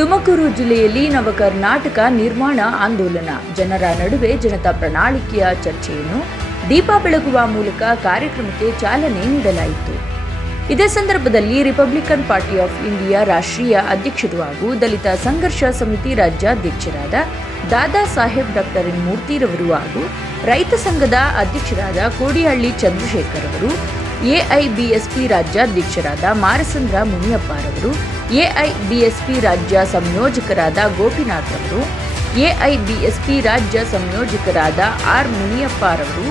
ತುಮಕೂರು ಜಿಲ್ಲೆಯಲ್ಲಿ ನವಕರ್ನಾಟಕ ನಿರ್ಮಾಣ ಆಂದೋಲನ, ಜನರ ನಡುವೆ ಜನತಾ ಪ್ರಣಾಳಿಕೆಯ ಚರ್ಚೆಯನ್ನು ದೀಪ ಬೆಳಗುವ ಮೂಲಕ ಕಾರ್ಯಕ್ರಮಕ್ಕೆ ಚಾಲನೆ ನೀಡಲಾಯಿತು. ಇದೇ ಸಂದರ್ಭದಲ್ಲಿ ರಿಪಬ್ಲಿಕನ್ ಪಾರ್ಟಿ ಆಫ್ ಇಂಡಿಯಾ ರಾಷ್ಟ್ರೀಯ ಅಧ್ಯಕ್ಷರು ಹಾಗೂ ದಲಿತ ಸಂಘರ್ಷ ಸಮಿತಿ ರಾಜ್ಯಾಧ್ಯಕ್ಷರಾದ ದಾದಾ ಸಾಹೇಬ್ ಡಾಕ್ಟರ್ ಎನ್ ಮೂರ್ತಿರವರು ಹಾಗೂ ರೈತ ಸಂಘದ ಅಧ್ಯಕ್ಷರಾದ ಕೋಡಿಹಳ್ಳಿ ಚಂದ್ರಶೇಖರ್ ಅವರು, ಎಐಬಿಎಸ್ಪಿ ರಾಜ್ಯಾಧ್ಯಕ್ಷರಾದ ಮಾರಸಂದ್ರ ಮುನಿಯಪ್ಪರವರು, ಎಐಬಿಎಸ್ಪಿ ರಾಜ್ಯ ಸಂಯೋಜಕರಾದ ಗೋಪಿನಾಥ್ ಅವರು, ಎಐಬಿಎಸ್ಪಿ ರಾಜ್ಯ ಸಂಯೋಜಕರಾದ ಆರ್ ಮುನಿಯಪ್ಪರವರು,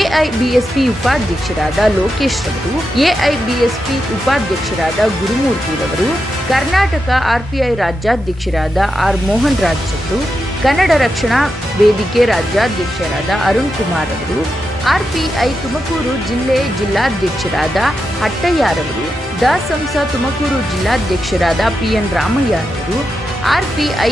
ಎಐಬಿಎಸ್ಪಿ ಉಪಾಧ್ಯಕ್ಷರಾದ ಲೋಕೇಶ್ ರವರು, ಎಐಬಿಎಸ್ಪಿ ಉಪಾಧ್ಯಕ್ಷರಾದ ಗುರುಮೂರ್ತಿರವರು, ಕರ್ನಾಟಕ ಆರ್ಪಿಐ ರಾಜ್ಯಾಧ್ಯಕ್ಷರಾದ ಆರ್ ಮೋಹನ್ ರಾಜ್ ಅವರು, ಕನ್ನಡ ರಕ್ಷಣಾ ವೇದಿಕೆ ರಾಜ್ಯಾಧ್ಯಕ್ಷರಾದ ಅರುಣ್ ಕುಮಾರ್ ಅವರು, ಆರ್ಪಿಐ ತುಮಕೂರು ಜಿಲ್ಲಾಧ್ಯಕ್ಷರಾದ ಹಟ್ಟಯ್ಯರವರು, ದಾಸಂಸ ತುಮಕೂರು ಜಿಲ್ಲಾಧ್ಯಕ್ಷರಾದ ಪಿಎನ್ ರಾಮಯ್ಯರವರು, ಆರ್ಪಿಐ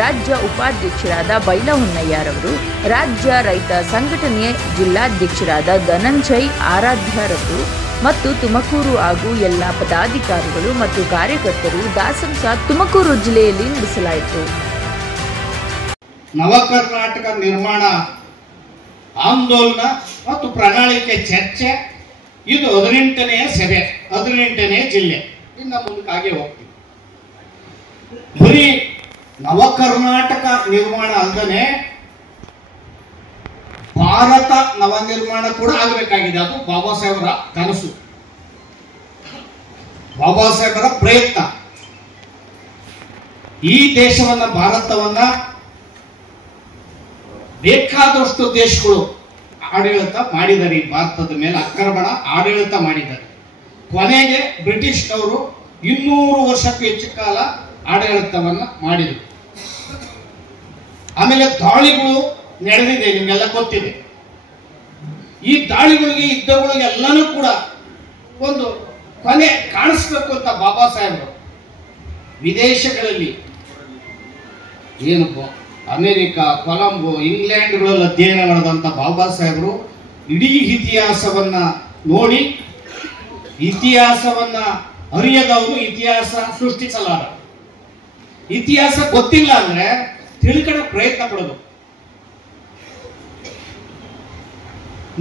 ರಾಜ್ಯ ಉಪಾಧ್ಯಕ್ಷರಾದ ಬೈಲಹೊನ್ನಯ್ಯರವರು, ರಾಜ್ಯ ರೈತ ಸಂಘಟನೆ ಜಿಲ್ಲಾಧ್ಯಕ್ಷರಾದ ಧನಂಜಯ್ ಆರಾಧ್ಯರವರು ಮತ್ತು ತುಮಕೂರು ಹಾಗೂ ಎಲ್ಲ ಪದಾಧಿಕಾರಿಗಳು ಮತ್ತು ಕಾರ್ಯಕರ್ತರು ದಾಸಂಸ ತುಮಕೂರು ಜಿಲ್ಲೆಯಲ್ಲಿ ನಡೆಸಲಾಯಿತು. ನವಕರ್ನಾಟಕ ನಿರ್ಮಾಣ ಆಂದೋಲನ ಮತ್ತು ಪ್ರಣಾಳಿಕೆ ಚರ್ಚೆ, ಇದು 18ನೇ ಸಭೆ, 18ನೇ ಜಿಲ್ಲೆ. ಇನ್ನು ಮುಂದಕ್ಕೆ ಹಾಗೆ ಹೋಗ್ತೀವಿ. ಬರೀ ನವಕರ್ನಾಟಕ ನಿರ್ಮಾಣ ಅಲ್ಲದೆ ಭಾರತ ನವನಿರ್ಮಾಣ ಕೂಡ ಆಗಬೇಕಾಗಿದೆ. ಅದು ಬಾಬಾ ಸಾಹೇಬರ ಕನಸು, ಬಾಬಾ ಸಾಹೇಬರ ಪ್ರಯತ್ನ. ಈ ದೇಶವನ್ನ, ಭಾರತವನ್ನ ಬೇಕಾದಷ್ಟು ದೇಶಗಳು ಆಡಳಿತ ಮಾಡಿದ್ದಾರೆ. ಈ ಭಾರತದ ಮೇಲೆ ಆಕ್ರಮಣ ಆಡಳಿತ ಮಾಡಿದ್ದಾರೆ. ಕೊನೆಗೆ ಬ್ರಿಟಿಷ್ನವರು 200 ವರ್ಷಕ್ಕೂ ಹೆಚ್ಚು ಕಾಲ ಆಡಳಿತವನ್ನ ಮಾಡಿದರು. ಆಮೇಲೆ ದಾಳಿಗಳು ನಡೆದಿದೆ, ನಿಮ್ಗೆಲ್ಲ ಗೊತ್ತಿದೆ. ಈ ದಾಳಿಗಳಿಗೆ, ಯುದ್ಧಗಳಿಗೆ ಎಲ್ಲನೂ ಕೂಡ ಒಂದು ಕೊನೆ ಕಾಣಿಸ್ಬೇಕು ಅಂತ ಬಾಬಾ ಸಾಹೇಬರು ವಿದೇಶಗಳಲ್ಲಿ ಏನು ಅಮೆರಿಕ, ಕೊಲಂಬೋ, ಇಂಗ್ಲೆಂಡ್ಗಳಲ್ಲಿ ಅಧ್ಯಯನ ಮಾಡಿದಂಥ ಬಾಬಾ ಸಾಹೇಬರು ಇಡೀ ಇತಿಹಾಸವನ್ನ ನೋಡಿ, ಇತಿಹಾಸವನ್ನ ಅರಿಯದವರು ಇತಿಹಾಸ ಸೃಷ್ಟಿಸಲಾರ. ಇತಿಹಾಸ ಗೊತ್ತಿಲ್ಲ ಅಂದ್ರೆ ತಿಳ್ಕೊಳ್ಳೋ ಪ್ರಯತ್ನ ಪಡೋದು.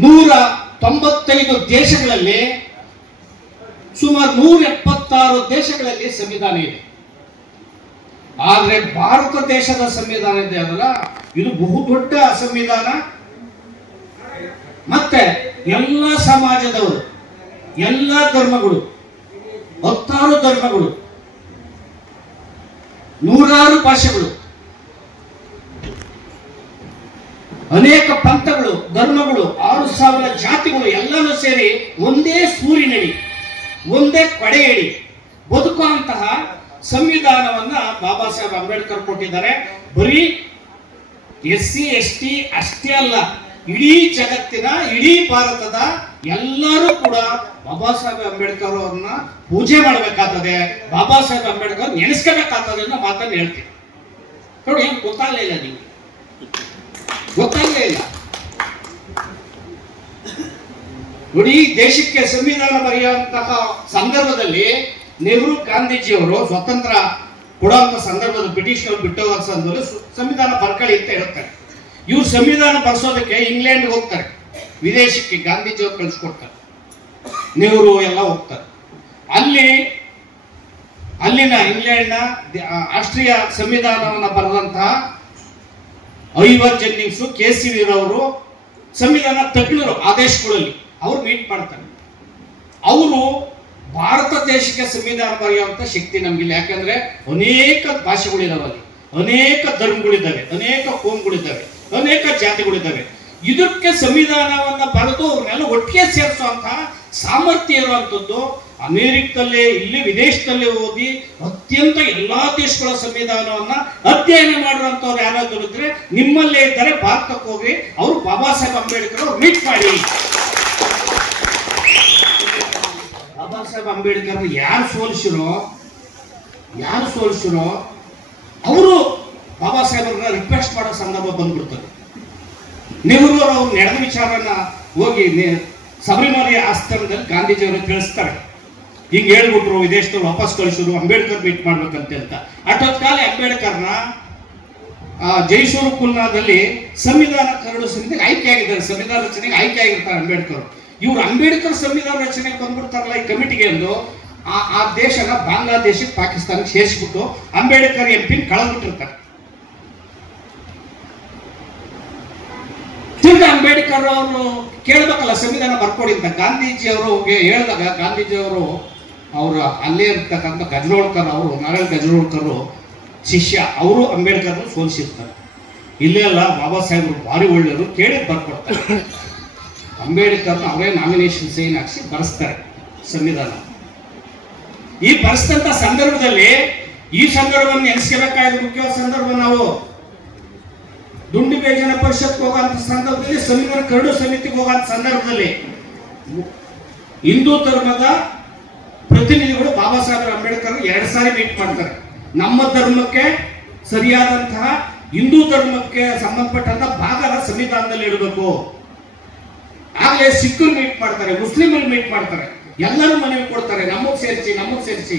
195 ದೇಶಗಳಲ್ಲಿ, ಸುಮಾರು 176 ದೇಶಗಳಲ್ಲಿ ಸಂವಿಧಾನ ಇದೆ. ಆದ್ರೆ ಭಾರತ ದೇಶದ ಸಂವಿಧಾನ ಇದೆ ಅಲ್ಲ, ಇದು ಬಹುದೊಡ್ಡ ಸಂವಿಧಾನ. ಮತ್ತೆ ಎಲ್ಲ ಸಮಾಜದವರು, ಎಲ್ಲ ಧರ್ಮಗಳು, 16 ಧರ್ಮಗಳು, 100 ಭಾಷೆಗಳು, ಅನೇಕ ಪಂಥಗಳು, ಧರ್ಮಗಳು, 6000 ಜಾತಿಗಳು ಎಲ್ಲನೂ ಸೇರಿ ಒಂದೇ ಸೂರಿನಡಿ, ಒಂದೇ ಕೊಡೆಯಡಿ ಬದುಕುವಂತಹ ಸಂವಿಧಾನವನ್ನ ಬಾಬಾ ಸಾಹೇಬ್ ಅಂಬೇಡ್ಕರ್ ಕೊಟ್ಟಿದ್ದಾರೆ. ಬರೀ SC ST ಅಷ್ಟೇ ಅಲ್ಲ, ಇಡೀ ಜಗತ್ತಿನ, ಇಡೀ ಭಾರತದ ಎಲ್ಲರೂ ಕೂಡ ಬಾಬಾ ಸಾಹೇಬ್ ಅಂಬೇಡ್ಕರ್ ಅವ್ರನ್ನ ಪೂಜೆ ಮಾಡಬೇಕಾಗ್ತದೆ, ಬಾಬಾ ಸಾಹೇಬ್ ಅಂಬೇಡ್ಕರ್ ನೆನೆಸ್ಕೋಬೇಕಾಗ್ತದೆ ಅನ್ನೋ ಮಾತನ್ನು ಹೇಳ್ತೀನಿ. ನೋಡಿ, ಏನು ಗೊತ್ತಾಗಲೇ ಇಲ್ಲ, ನೀವು ಗೊತ್ತಾಗಲೇ ಇಲ್ಲ. ನೋಡಿ, ದೇಶಕ್ಕೆ ಸಂವಿಧಾನ ಬರೆಯುವಂತಹ ಸಂದರ್ಭದಲ್ಲಿ ನೆಹರು, ಗಾಂಧೀಜಿಯವರು ಸ್ವತಂತ್ರ ಕೊಡುವಂತ ಸಂದರ್ಭದಲ್ಲಿ ಬ್ರಿಟಿಷ್ನವರು ಬಿಟ್ಟೋಗ ಸಂದರ್ಭದಲ್ಲಿ ಸಂವಿಧಾನ ಬರ್ಕೊಳ್ಳಿ ಅಂತ ಹೇಳ್ತಾರೆ. ಇವ್ರು ಸಂವಿಧಾನ ಬರ್ಸೋದಕ್ಕೆ ಇಂಗ್ಲೆಂಡ್ಗೆ ಹೋಗ್ತಾರೆ, ವಿದೇಶಕ್ಕೆ ಗಾಂಧೀಜಿಯವರು ಕಳಿಸ್ಕೊಡ್ತಾರೆ, ನೆಹರು ಎಲ್ಲ ಹೋಗ್ತಾರೆ. ಅಲ್ಲಿನ ಇಂಗ್ಲೆಂಡ್ನ ರಾಷ್ಟ್ರೀಯ ಸಂವಿಧಾನವನ್ನು ಬರೆದಂತಹ ಐವರ್ ಜೆನ್ನಿಂಗ್ಸ್, KC ವೀರವರು ಸಂವಿಧಾನ ತಜ್ಞರು ಆದೇಶಗಳಲ್ಲಿ ಅವ್ರು ಮೀಟ್ ಮಾಡ್ತಾರೆ. ಅವರು ಭಾರತ ದೇಶಕ್ಕೆ ಸಂವಿಧಾನ ಬರೆಯುವಂತ ಶಕ್ತಿ ನಮ್ಗಿಲ್ಲ. ಯಾಕಂದ್ರೆ ಅನೇಕ ಭಾಷೆಗಳಿದಾವಲ್ಲಿ, ಅನೇಕ ಧರ್ಮಗಳಿದ್ದಾವೆ, ಅನೇಕ ಕೋಮ್ಗಳಿದ್ದಾವೆ, ಅನೇಕ ಜಾತಿಗಳಿದ್ದಾವೆ. ಇದಕ್ಕೆ ಸಂವಿಧಾನವನ್ನ ಬರೆದು ಅವ್ರನ್ನೆಲ್ಲ ಒಟ್ಟಿಗೆ ಸೇರಿಸುವಂತಹ ಸಾಮರ್ಥ್ಯ ಇರುವಂತದ್ದು ಅಮೆರಿಕದಲ್ಲೇ, ಇಲ್ಲಿ ವಿದೇಶದಲ್ಲೇ ಓದಿ ಅತ್ಯಂತ ಎಲ್ಲಾ ದೇಶಗಳ ಸಂವಿಧಾನವನ್ನ ಅಧ್ಯಯನ ಮಾಡುವಂತವ್ರು ಯಾರಾದ್ರೂ ಇದ್ರೆ ನಿಮ್ಮಲ್ಲೇ ಇದ್ದಾರೆ. ಭಾರತಕ್ಕೆ ಹೋಗಿ ಅವರು ಬಾಬಾ ಸಾಹೇಬ್ ಅಂಬೇಡ್ಕರ್ ಅವ್ರು ಮೀಟ್ ಮಾಡಿ. ಬಾಬಾ ಸಾಹೇಬ್ ಅಂಬೇಡ್ಕರ್ ಯಾರು ಸೋಲಿಸಿರೋ ಅವರು ಬಾಬಾ ಸಾಹೇಬ್ರನ್ನ ರಿಕ್ವೆಸ್ಟ್ ಮಾಡೋ ಸಂದರ್ಭ ಬಂದ್ಬಿಡ್ತಾರೆ. ನೆಹರು ಅವರು ನಡೆದ ವಿಚಾರನ ಹೋಗಿ ಶಬರಿಮಲೆ ಆಸ್ಥಾನದಲ್ಲಿ ಗಾಂಧೀಜಿಯವರು ತಿಳಿಸ್ತಾರೆ. ಹಿಂಗೆ ಹೇಳ್ಬಿಟ್ರು, ವಿದೇಶದಲ್ಲಿ ವಾಪಸ್ ಕಳಿಸಿದ್ರು, ಅಂಬೇಡ್ಕರ್ ಮೀಟ್ ಮಾಡ್ಬೇಕಂತೆ ಅಂತ. ಅಷ್ಟೊತ್ತು ಕಾಲ ಅಂಬೇಡ್ಕರ್ನ ಜೈಸೂರು ಕುಲ್ನಾದಲ್ಲಿ ಸಂವಿಧಾನ ಕರಡು ಸಮಿತಿಗೆ ಆಯ್ಕೆ ಆಗಿದ್ದಾರೆ, ಸಂವಿಧಾನ ರಚನೆಗೆ ಆಯ್ಕೆ ಆಗಿರ್ತಾರೆ ಅಂಬೇಡ್ಕರ್. ಇವ್ರು ಅಂಬೇಡ್ಕರ್ ಸಂವಿಧಾನ ರಚನೆಗೆ ಬಂದ್ಬಿಡ್ತಾರಲ್ಲ ಈ ಕಮಿಟಿಗೆ ಎಂದು ಆ ದೇಶನ ಬಾಂಗ್ಲಾದೇಶಕ್ಕೆ ಪಾಕಿಸ್ತಾನಕ್ಕೆ ಸೇರಿಸ್ಬಿಟ್ಟು ಅಂಬೇಡ್ಕರ್ MP ಕಳೆದ್ಬಿಟ್ಟಿರ್ತಾರೆ. ತಿರ್ಗಿ ಅಂಬೇಡ್ಕರ್ ಅವರು ಕೇಳ್ಬೇಕಲ್ಲ ಸಂವಿಧಾನ ಬರ್ಕೊಡಿ ಅಂತ ಗಾಂಧೀಜಿ ಅವರು ಹೇಳಿದಾಗ ಗಾಂಧೀಜಿ ಅವರು ಅಲ್ಲೇ ಇರ್ತಕ್ಕಂಥ ಗಜರೋಳ್ಕರ್ ಅವರು, ನಾರಾಯಣ್ ಗಜರೋಳ್ಕರ್ ಶಿಷ್ಯ, ಅವರು ಅಂಬೇಡ್ಕರ್ ಸೋಲಿಸಿರ್ತಾರೆ. ಇಲ್ಲೇ ಅಲ್ಲ ಬಾಬಾ ಸಾಹೇಬರು ಭಾರಿ ಒಳ್ಳೆಯವರು, ಕೇಳಿದ್ ಬರ್ಕೊಡ್ತಾರೆ. ಅಂಬೇಡ್ಕರ್ನ ಅವರೇ ನಾಮಿನೇಷನ್ ಸೈನ್ ಹಾಕಿಸಿ ಬರೆಸ್ತಾರೆ ಸಂವಿಧಾನ. ಈ ಬರೆಸಿದಂತ ಸಂದರ್ಭದಲ್ಲಿ ಈ ಸಂದರ್ಭವನ್ನು ನೆನೆಸ್ಕೋಬೇಕಾದ ಮುಖ್ಯವಾದ ಸಂದರ್ಭ, ನಾವು ದುಂಡು ಬೇಜನ ಪರಿಷತ್ಗೆ ಹೋಗುವಂತ ಸಂದರ್ಭದಲ್ಲಿ, ಸಂವಿಧಾನ ಕರಡು ಸಮಿತಿಗೆ ಹೋಗುವಂತ ಸಂದರ್ಭದಲ್ಲಿ ಹಿಂದೂ ಧರ್ಮದ ಪ್ರತಿನಿಧಿಗಳು ಬಾಬಾ ಸಾಹೇಬ್ ಅಂಬೇಡ್ಕರ್ 2 ಸಾರಿ ಮೀಟ್ ಮಾಡ್ತಾರೆ. ನಮ್ಮ ಧರ್ಮಕ್ಕೆ ಸರಿಯಾದಂತಹ ಹಿಂದೂ ಧರ್ಮಕ್ಕೆ ಸಂಬಂಧಪಟ್ಟಂತ ಭಾಗದ ಸಂವಿಧಾನದಲ್ಲಿ ಇಡಬೇಕು. ಆಗಲೇ ಸಿಖ್ರು ಮೀಟ್ ಮಾಡ್ತಾರೆ, ಮುಸ್ಲಿಮರು ಮೀಟ್ ಮಾಡ್ತಾರೆ, ಎಲ್ಲರೂ ಮನವಿ ಕೊಡ್ತಾರೆ, ನಮಗ್ ಸೇರಿಸಿ.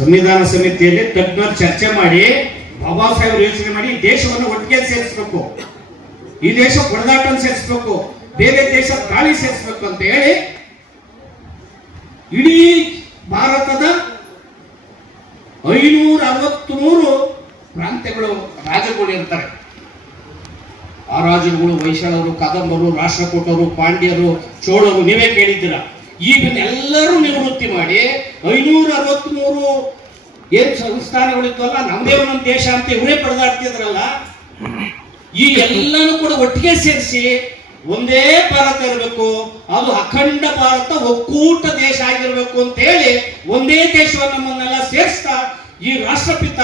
ಸಂವಿಧಾನ ಸಮಿತಿಯಲ್ಲಿ ತಜ್ಞರು ಚರ್ಚೆ ಮಾಡಿ ಬಾಬಾ ಸಾಹೇಬ್ ಯೋಚನೆ ಮಾಡಿ ದೇಶವನ್ನು ಒಟ್ಟಿಗೆ ಸೇರಿಸಬೇಕು, ಈ ದೇಶ ಹೊಡೆದಾಟ ಸೇರಿಸಬೇಕು, ಬೇರೆ ದೇಶ ದಾಳಿ ಸೇರಿಸಬೇಕು ಅಂತ ಹೇಳಿ ಇಡೀ ಭಾರತದ 563 ಪ್ರಾಂತ್ಯಗಳು ರಾಜಗಳು ಇರ್ತಾರೆ. ಆ ರಾಜರುಗಳು ವೈಶಾಳರು, ಕದಂಬರು, ರಾಷ್ಟ್ರಕೂಟರು, ಪಾಂಡ್ಯರು, ಚೋಳರು, ನೀವೇ ಕೇಳಿದ್ದೀರಾ. ಈಗನ್ನೆಲ್ಲರೂ ನಿವೃತ್ತಿ ಮಾಡಿ 563 ಏನ್ ಸಂಸ್ಥಾನಗಳಿದ್ವಲ್ಲ, ನಮ್ದೇ ಒಂದೊಂದು ದೇಶ ಅಂತ ಇವರೇ ಪಡೆದಾಡ್ತಿದ್ರಲ್ಲ, ಈ ಎಲ್ಲನೂ ಕೂಡ ಒಟ್ಟಿಗೆ ಸೇರಿಸಿ ಒಂದೇ ಭಾರತ ಇರಬೇಕು, ಅದು ಅಖಂಡ ಭಾರತ ಒಕ್ಕೂಟ ದೇಶ ಆಗಿರ್ಬೇಕು ಅಂತ ಹೇಳಿ ಒಂದೇ ದೇಶವನ್ನು ನಮ್ಮನ್ನೆಲ್ಲ ಸೇರಿಸ್ತಾ ಈ ರಾಷ್ಟ್ರಪಿತ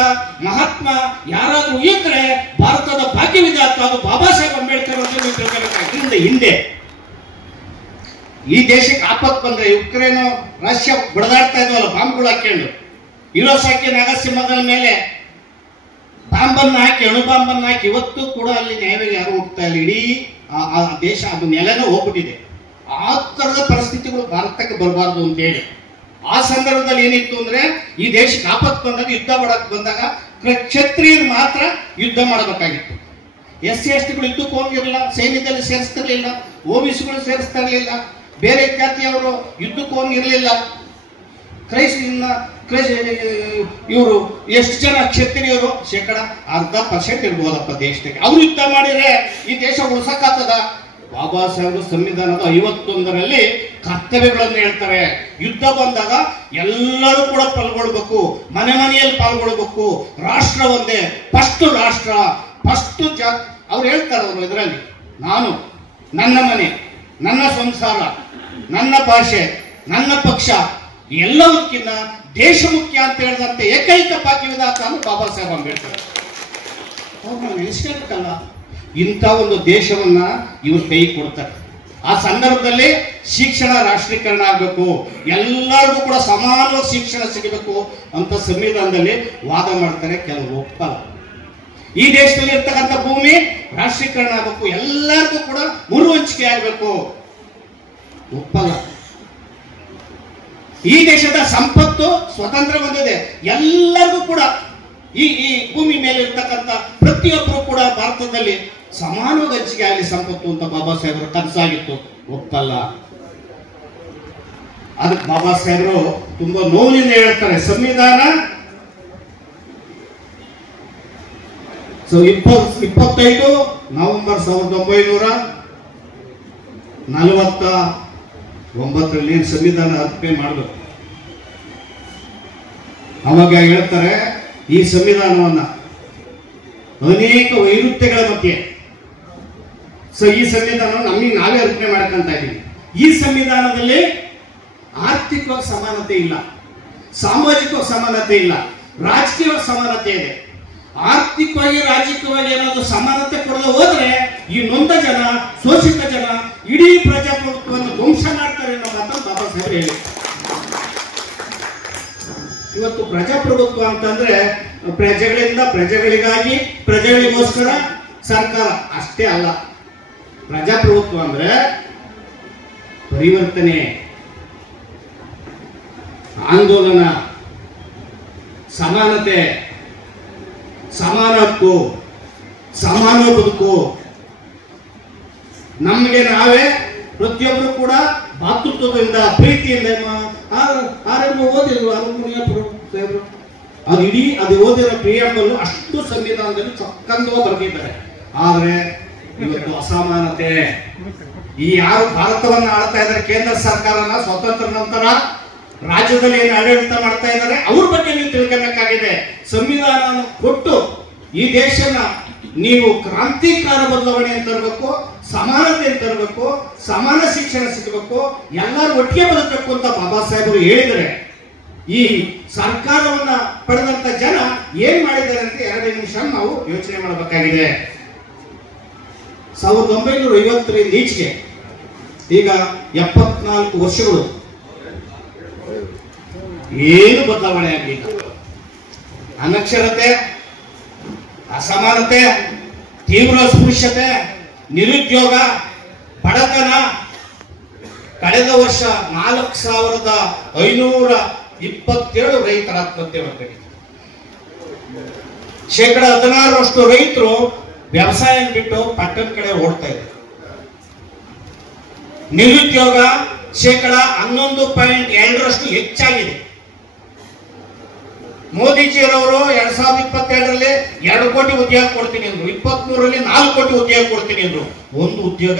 ಮಹಾತ್ಮ ಯಾರಾದ್ರೂ ಇದ್ರೆ ಭಾರತದ ಭಾಗ್ಯವಿದಾತ ಅದು ಬಾಬಾ ಸಾಹೇಬ್ ಅಂಬೇಡ್ಕರ್ ಅಂತ ನೀವು ತಿಳ್ಕೊಬೇಕಾಗಿದ್ರಿಂದ. ಹಿಂದೆ ಈ ದೇಶಕ್ಕೆ ಆಪತ್ತು ಬಂದ್ರೆ ಯುಕ್ರೇನ್ ರಷ್ಯಾ ಬಡದಾಡ್ತಾ ಇದ್ವಲ್ಲ ಬಾಂಬ್ಗಳು ಹಾಕೊಂಡು, ಹಿರೋಸಾಕಿ ನಾಗಸಿಂಹದ ಮೇಲೆ ಬಾಂಬನ್ನು ಹಾಕಿ, ಅಣುಬಾಂಬನ್ನು ಹಾಕಿ, ಇವತ್ತು ಕೂಡ ಅಲ್ಲಿ ನ್ಯಾಯವಾಗಿ ಯಾರು ಹೋಗ್ತಾ ಇಲ್ಲ. ಇಡೀ ಆ ದೇಶ ಅದು ನೆಲೆನೇ ಹೋಗ್ಬಿಟ್ಟಿದೆ. ಆ ತರದ ಪರಿಸ್ಥಿತಿಗಳು ಭಾರತಕ್ಕೆ ಬರಬಾರ್ದು ಅಂತ ಹೇಳಿ ಆ ಸಂದರ್ಭದಲ್ಲಿ ಏನಿತ್ತು ಅಂದ್ರೆ, ಈ ದೇಶಕ್ಕೆ ಆಪತ್ತು ಬಂದಾಗ, ಯುದ್ಧ ಮಾಡಕ್ ಬಂದಾಗ ಕ್ಷತ್ರಿಯರು ಮಾತ್ರ ಯುದ್ಧ ಮಾಡಬೇಕಾಗಿತ್ತು. SC STಗಳು ಯುದ್ಧಕ್ಕೆ ಹೋಗಿರಲಿಲ್ಲ, ಸೈನ್ಯದಲ್ಲಿ ಸೇರಿಸ್ತಿರ್ಲಿಲ್ಲ, OBCಗಳು ಸೇರಿಸ್ತಾ ಇರಲಿಲ್ಲ, ಬೇರೆ ಜಾತಿಯವರು ಯುದ್ಧಕ್ಕೆ ಹೋಗಿರ್ಲಿಲ್ಲ. ಇವರು ಎಷ್ಟು ಜನ ಕ್ಷತ್ರಿಯರು? 10% ಇರ್ಬೋದಪ್ಪ ದೇಶಕ್ಕೆ. ಅವ್ರು ಯುದ್ಧ ಮಾಡಿದ್ರೆ ಈ ದೇಶ ಉಳಿಸಕ್ಕಾಗ್ತದ? ಬಾಬಾ ಸಾಹೇಬರು ಸಂವಿಧಾನದ 51ರಲ್ಲಿ ಕರ್ತವ್ಯಗಳನ್ನು ಹೇಳ್ತಾರೆ. ಯುದ್ಧ ಬಂದಾಗ ಎಲ್ಲರೂ ಕೂಡ ಪಾಲ್ಗೊಳ್ಬೇಕು, ಮನೆಯಲ್ಲಿ ಪಾಲ್ಗೊಳ್ಬೇಕು, ರಾಷ್ಟ್ರ ಒಂದೇ, ಫಸ್ಟ್ ರಾಷ್ಟ್ರ, ಫಸ್ಟ್ ಜಾತಿ. ಅವ್ರು ಹೇಳ್ತಾರೆ ಅವರು ಇದರಲ್ಲಿ, ನಾನು ನನ್ನ ಮನೆ, ನನ್ನ ಸಂಸಾರ, ನನ್ನ ಭಾಷೆ, ನನ್ನ ಪಕ್ಷ ಎಲ್ಲದಕ್ಕಿಂತ ದೇಶ ಮುಖ್ಯ ಅಂತ ಹೇಳಿದಂತೆ ಏಕೈಕ ಭಾಗ್ಯವಿದಾತ ಬಾಬಾ ಸಾಹೇಬ್ ಅಂಬೇಡ್ಕರ್. ಅವ್ರನ್ನ ನೆನೆಸ್ಬೇಕಲ್ಲ, ಇಂಥ ಒಂದು ದೇಶವನ್ನ ಇವರು ಕೈ ಕೊಡ್ತಾರೆ. ಆ ಸಂದರ್ಭದಲ್ಲಿ ಶಿಕ್ಷಣ ರಾಷ್ಟ್ರೀಕರಣ ಆಗಬೇಕು, ಎಲ್ಲರಿಗೂ ಕೂಡ ಸಮಾನವಾಗಿ ಶಿಕ್ಷಣ ಸಿಗಬೇಕು ಅಂತ ಸಂವಿಧಾನದಲ್ಲಿ ವಾದ ಮಾಡ್ತಾರೆ. ಕೆಲವರು ಒಪ್ಪಲ್ಲ. ಈ ದೇಶದಲ್ಲಿ ಇರ್ತಕ್ಕಂಥ ಭೂಮಿ ರಾಷ್ಟ್ರೀಕರಣ ಆಗಬೇಕು, ಎಲ್ಲರಿಗೂ ಕೂಡ ಮರುಹಂಚಿಕೆ ಆಗಬೇಕು, ಒಪ್ಪಲ್ಲ. ಈ ದೇಶದ ಸಂಪತ್ತು ಸ್ವತಂತ್ರ ಬಂದಿದೆ, ಎಲ್ಲರಿಗೂ ಕೂಡ ಈ ಭೂಮಿ ಮೇಲೆ ಇರ್ತಕ್ಕಂಥ ಪ್ರತಿಯೊಬ್ಬರು ಕೂಡ ಭಾರತದಲ್ಲಿ ಸಮಾನವಾಗಿ ಹಂಚಿಕೆ ಆಗಲಿ ಸಂಪತ್ತು ಅಂತ ಬಾಬಾ ಸಾಹೇಬರ ಕನಸಾಗಿತ್ತು, ಒಪ್ಪಲ್ಲ. ಅದಕ್ಕೆ ಬಾಬಾ ಸಾಹೇಬರು ತುಂಬಾ ನೋವಿನಿಂದ ಹೇಳ್ತಾರೆ, ಸಂವಿಧಾನ 25 ನವೆಂಬರ್ 1949ರಲ್ಲಿ ಸಂವಿಧಾನ ಅರ್ಪಣೆ ಮಾಡಬೇಕು. ಅವಾಗ ಹೇಳ್ತಾರೆ, ಈ ಸಂವಿಧಾನವನ್ನ ಅನೇಕ ವೈರುಧ್ಯಗಳ ಮಧ್ಯೆ ಈ ಸಂವಿಧಾನ ನಮಗೆ ನಾವೇ ಅರ್ಪಣೆ ಮಾಡ್ಕೊಂತ ಇದ್ದೀವಿ. ಈ ಸಂವಿಧಾನದಲ್ಲಿ ಆರ್ಥಿಕವಾಗಿ ಸಮಾನತೆ ಇಲ್ಲ, ಸಾಮಾಜಿಕವಾಗಿ ಸಮಾನತೆ ಇಲ್ಲ, ರಾಜಕೀಯವಾಗಿ ಸಮಾನತೆ ಇದೆ. ಆರ್ಥಿಕವಾಗಿ ರಾಜಕೀಯವಾಗಿ ಏನಾದ್ರು ಸಮಾನತೆ ಕೊಡದೆ ಹೋದ್ರೆ ಈ ನೊಂದ ಜನ, ಶೋಷಿತ ಜನ ಇಡೀ ಪ್ರಜಾಪ್ರಭುತ್ವವನ್ನು ಧ್ವಂಸ ಮಾಡ್ತಾರೆ ಅನ್ನೋ ಮಾತನ್ನು ಬಾಬಾ ಸಾಹೇಬ್ ಹೇಳಿ. ಇವತ್ತು ಪ್ರಜಾಪ್ರಭುತ್ವ ಅಂತಂದ್ರೆ ಪ್ರಜೆಗಳಿಂದ ಪ್ರಜೆಗಳಿಗಾಗಿ, ಪ್ರಜೆಗಳಿಗೋಸ್ಕರ ಸರ್ಕಾರ ಅಷ್ಟೇ ಅಲ್ಲ. ಪ್ರಜಾಪ್ರಭುತ್ವ ಅಂದ್ರೆ ಪರಿವರ್ತನೆ, ಆಂದೋಲನ, ಸಮಾನತೆ, ಸಮಾನ ಹಕ್ಕು, ಸಮಾನ ಬದುಕು, ನಮಗೆ ನಾವೇ ಪ್ರತಿಯೊಬ್ಬರು ಕೂಡ ಭಾತೃತ್ವದಿಂದ ಪ್ರೀತಿಯಿಂದ ಅದು ಇಡೀ ಅದು ಓದಿರೋ ಪ್ರಿಯಾಂಬಲ್ ಅಷ್ಟು ಸಂವಿಧಾನದಲ್ಲಿ ಚಕ್ಕಂದು ಬರೆದಿದ್ದಾರೆ. ಆದ್ರೆ ಇವತ್ತು ಅಸಮಾನತೆ, ಈ ಯಾರು ಭಾರತವನ್ನ ಆಳ್ತಾ ಇದ್ದಾರೆ ಕೇಂದ್ರ ಸರ್ಕಾರನ ಸ್ವತಂತ್ರ ನಂತರ ರಾಜ್ಯದಲ್ಲಿ ಏನು ಆಡಳಿತ ಮಾಡ್ತಾ ಇದ್ದಾರೆ ಅವ್ರ ಬಗ್ಗೆ ನೀವು ತಿಳ್ಕೊಬೇಕಾಗಿದೆ. ಸಂವಿಧಾನ ಕೊಟ್ಟು ಈ ದೇಶನ ನೀವು ಕ್ರಾಂತಿಕಾರ ಬದಲಾವಣೆ ಅಂತ ತರಬೇಕು, ಸಮಾನತೆ ಅಂತ ತರಬೇಕು, ಸಮಾನ ಶಿಕ್ಷಣ ಸಿಗಬೇಕು, ಎಲ್ಲರೂ ಒಟ್ಟಿಗೆ ಬದುಕಬೇಕು ಅಂತ ಬಾಬಾ ಸಾಹೇಬರು ಹೇಳಿದರೆ ಈ ಸರ್ಕಾರವನ್ನ ಪಡೆದಂತ ಜನ ಏನ್ ಮಾಡಿದ್ದಾರೆ ಅಂತ 2 ನಿಮಿಷ ನಾವು ಯೋಚನೆ ಮಾಡಬೇಕಾಗಿದೆ. 1950 ಈಚೆಗೆ ಈಗ 74 ವರ್ಷಗಳು, ಏನು ಬದಲಾವಣೆ ಆಗಲಿಲ್ಲ. ಅನಕ್ಷರತೆ, ಅಸಮಾನತೆ, ತೀವ್ರ ಸ್ಪೃಶ್ಯತೆ, ನಿರುದ್ಯೋಗ, ಬಡತನ. ಕಳೆದ ವರ್ಷ 4527 ರೈತರ ಆತ್ಮಹತ್ಯೆ ಮಾಡ್ತಾರೆ. 16% ರೈತರು ವ್ಯವಸಾಯ ಬಿಟ್ಟು ಪಟ್ಟಣ ಕಡೆ ಓಡ್ತಾ ಇದ್ದಾರೆ. ನಿರುದ್ಯೋಗ 11.2% ಹೆಚ್ಚಾಗಿದೆ. ಮೋದಿಜಿಯವರು 2022ರಲ್ಲಿ 2 ಕೋಟಿ ಉದ್ಯೋಗ ಕೊಡ್ತೀನಿ ಅಂದ್ರು, 23ರಲ್ಲಿ 4 ಕೋಟಿ ಉದ್ಯೋಗ ಕೊಡ್ತೀನಿ ಅಂದ್ರು. ಒಂದು ಉದ್ಯೋಗ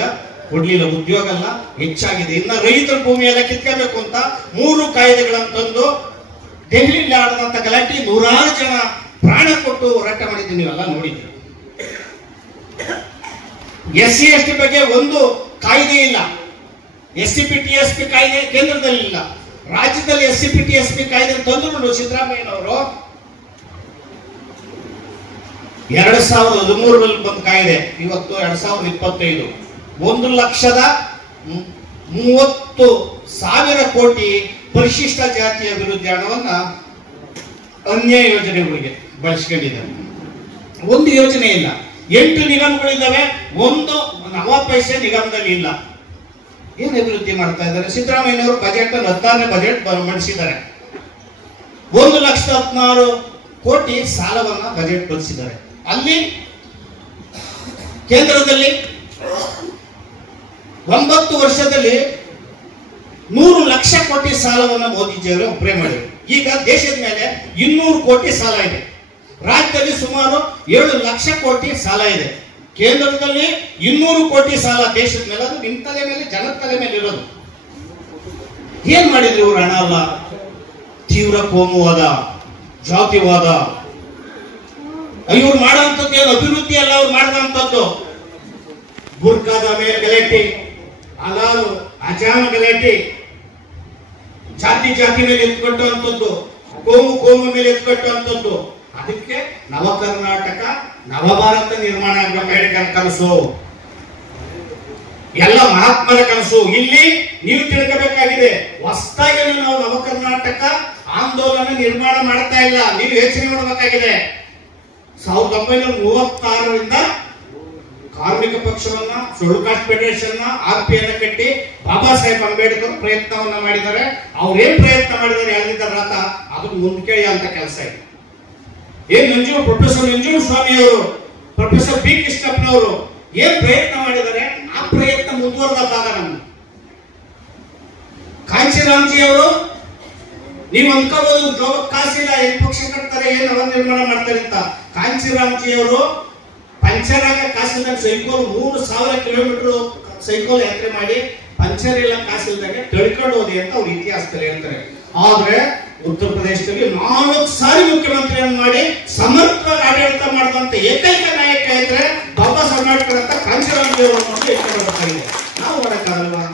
ಕೊಡ್ಲಿಲ್ಲ. ಉದ್ಯೋಗ ಅಲ್ಲ, ಹೆಚ್ಚಾಗಿದೆ. ಇನ್ನ ರೈತರ ಭೂಮಿ ಎಲ್ಲ ಕಿತ್ಕೋಬೇಕು ಅಂತ 3 ಕಾಯ್ದೆಗಳನ್ನು ತಂದು ದೆಹಲಿಯಲ್ಲಿ ಆಡದಂತ ಗಲಾಟೆ 100 ಜನ ಪ್ರಾಣ ಕೊಟ್ಟು ಹೋರಾಟ ಮಾಡಿದ್ದೀನಿ, ನೀವೆಲ್ಲ ನೋಡಿದ್ದೀವಿ. SC ST ಬಗ್ಗೆ ಒಂದು ಕಾಯ್ದೆ ಇಲ್ಲ. SCP TSP ಕಾಯ್ದೆ ಕೇಂದ್ರದಲ್ಲಿ ಇಲ್ಲ, ರಾಜ್ಯದಲ್ಲಿ SCP TSP ಕಾಯ್ದೆ ತಂದು ಸಿದ್ದರಾಮಯ್ಯನವರು 2013ರಲ್ಲಿ ಬಂದ ಕಾಯ್ದೆ ಇವತ್ತು 2025 1,30,000 ಕೋಟಿ ಪರಿಶಿಷ್ಟ ಜಾತಿಯ ವಿರುದ್ಧ ಹಣವನ್ನ ಅನ್ಯಾಯ ಯೋಜನೆಗಳಿಗೆ ಬಳಸ್ಕೊಂಡಿದ್ದಾರೆ. ಒಂದು ಯೋಜನೆ ಇಲ್ಲ. 8 ನಿಗಮಗಳಿದ್ದಾವೆ, ಒಂದು 9 ಪೈಸೆ ನಿಗಮದಲ್ಲಿ ಇಲ್ಲ. ಏನು ಅಭಿವೃದ್ಧಿ ಮಾಡ್ತಾ ಇದ್ದಾರೆ? ಸಿದ್ದರಾಮಯ್ಯನವರು ಬಜೆಟ್ 16ನೇ ಬಜೆಟ್ ಮಂಡಿಸಿದ್ದಾರೆ. 1,16,000 ಕೋಟಿ ಸಾಲವನ್ನ ಬಜೆಟ್ ಬಳಸಿದ್ದಾರೆ. ಅಲ್ಲಿ ಕೇಂದ್ರದಲ್ಲಿ 9 ವರ್ಷದಲ್ಲಿ 100 ಲಕ್ಷ ಕೋಟಿ ಸಾಲವನ್ನ ಮೋದಿಜಿಯವರು ಒಬ್ಬರೇ ಮಾಡಿದರು. ಈಗ ದೇಶದ ಮೇಲೆ 200 ಕೋಟಿ ಸಾಲ ಇದೆ. ರಾಜ್ಯದಲ್ಲಿ ಸುಮಾರು 7 ಲಕ್ಷ ಕೋಟಿ ಸಾಲ ಇದೆ. ಕೇಂದ್ರದಲ್ಲಿ 200 ಕೋಟಿ ಸಾಲ ದೇಶದ ಮೇಲೆ. ಅದು ನಿಮ್ಮ ತಲೆ ಮೇಲೆ, ಜನದ ತಲೆ ಮೇಲೆ ಇರೋದು. ಏನ್ ಮಾಡಿದ್ರು ಇವರು? ಹಣ ಅಲ್ಲ, ತೀವ್ರ ಕೋಮುವಾದ, ಜಾತಿವಾದ. ಇವ್ರು ಮಾಡುವಂಥದ್ದು ಏನು ಅಭಿವೃದ್ಧಿ ಅಲ್ಲ, ಅವ್ರು ಮಾಡಿದಂಥದ್ದು ಬುರ್ಕಾದ ಮೇಲೆ ಗಲಾಟೆ, ಹಲಾಲು ಅಜಾಮ ಗಲಾಟೆ, ಜಾತಿ ಮೇಲೆ ಎತ್ಕೊಟ್ಟುವಂಥದ್ದು, ಕೋಮು ಮೇಲೆ ಎತ್ಕೊಟ್ಟುವಂಥದ್ದು. ಅದಕ್ಕೆ ನವ ಕರ್ನಾಟಕ, ನವ ಭಾರತ ನಿರ್ಮಾಣ ಆಗಬೇಕು ಕನಸು, ಎಲ್ಲ ಮಹಾತ್ಮರ ಕನಸು. ಇಲ್ಲಿ ನೀವು ತಿಳ್ಕೋಬೇಕಾಗಿದೆ, ಹೊಸದಾಗಿ ನಾವು ನವ ಕರ್ನಾಟಕ ಆಂದೋಲನ ನಿರ್ಮಾಣ ಮಾಡ್ತಾ ಇಲ್ಲ. ನೀವು ಯೋಚನೆ ಮಾಡಬೇಕಾಗಿದೆ. 1936ರಿಂದ ಕಾರ್ಮಿಕ ಪಕ್ಷವನ್ನ, ಶೆಡ್ಯೂಲ್ ಕಾಸ್ಟ್ ಫೆಡರೇಷನ್, RP ಅನ್ನ ಕಟ್ಟಿ ಬಾಬಾ ಸಾಹೇಬ್ ಅಂಬೇಡ್ಕರ್ ಪ್ರಯತ್ನವನ್ನ ಮಾಡಿದ್ದಾರೆ. ಅವ್ರೇನ್ ಪ್ರಯತ್ನ ಮಾಡಿದ್ದಾರೆ ಹೇಳಿದ್ದಾರೆ ಅಂತ ಅದನ್ನು ಮುಂದ್ಕೇಳಿ ಅಂತ ಕೆಲಸ ಇದೆ. ಪ್ರೊಫೆಸರ್ ನಂಜುಂಡ ಸ್ವಾಮಿ ಅವರು, ಪ್ರೊಫೆಸರ್ B ಕೃಷ್ಣಪ್ಪನವರು ಏನ್ ಪ್ರಯತ್ನ ಮಾಡಿದ್ದಾರೆ, ಆ ಪ್ರಯತ್ನ ಮುಂದುವರೆದ ಭಾಗ ನಮ್ದು. ಕಾಂಚೀರಾಮ್ಜಿ ಅವರು, ನೀವು ಅನ್ಕೋಬಹುದು ಕಾಸಿಲ್ಲ, ಏನ್ ಪಕ್ಷ ಕಟ್ತಾರೆ, ಏನ್ ನವ ನಿರ್ಮಾಣ ಮಾಡ್ತಾರೆ ಅಂತ. ಕಾಂಚೀರಾಮ್ಜಿ ಅವರು ಪಂಚರ್ ಆಗ ಕಾಸಿಲ್ದಾಗ ಸೈಕಲ್ 3,000 ಕಿಲೋಮೀಟರ್ ಸೈಕಲ್ ಯಾತ್ರೆ ಮಾಡಿ ಪಂಚರ್ ಇಲ್ಲ ಕಾಸಿಲ್ದಾಗ ತಳ್ಕೊಂಡು ಹೋದಿ ಅಂತ ಅವ್ರ ಇತಿಹಾಸದಲ್ಲಿ ಹೇಳ್ತಾರೆ. ಆದ್ರೆ ಉತ್ತರ ಪ್ರದೇಶದಲ್ಲಿ 4 ಸಾರಿ ಮುಖ್ಯಮಂತ್ರಿಯನ್ನು ಮಾಡಿ ಸಮರ್ಥ ಆಡಳಿತ ಮಾಡಿದಂತ ಏಕೈಕ ನಾಯಕ ಇದ್ರೆ ಬಾಬಾ ಸಾಹೇಬ್ ಅಂಬೇಡ್ಕರ್ ಅಂತ ಕಾಂಚೀರಾಮ್ಜಿ ಅವರು ಹೇಳ್ತಾರೆ. ನಾವು ಮಾಡಕ್ಕಾಗಲ್ವಾ?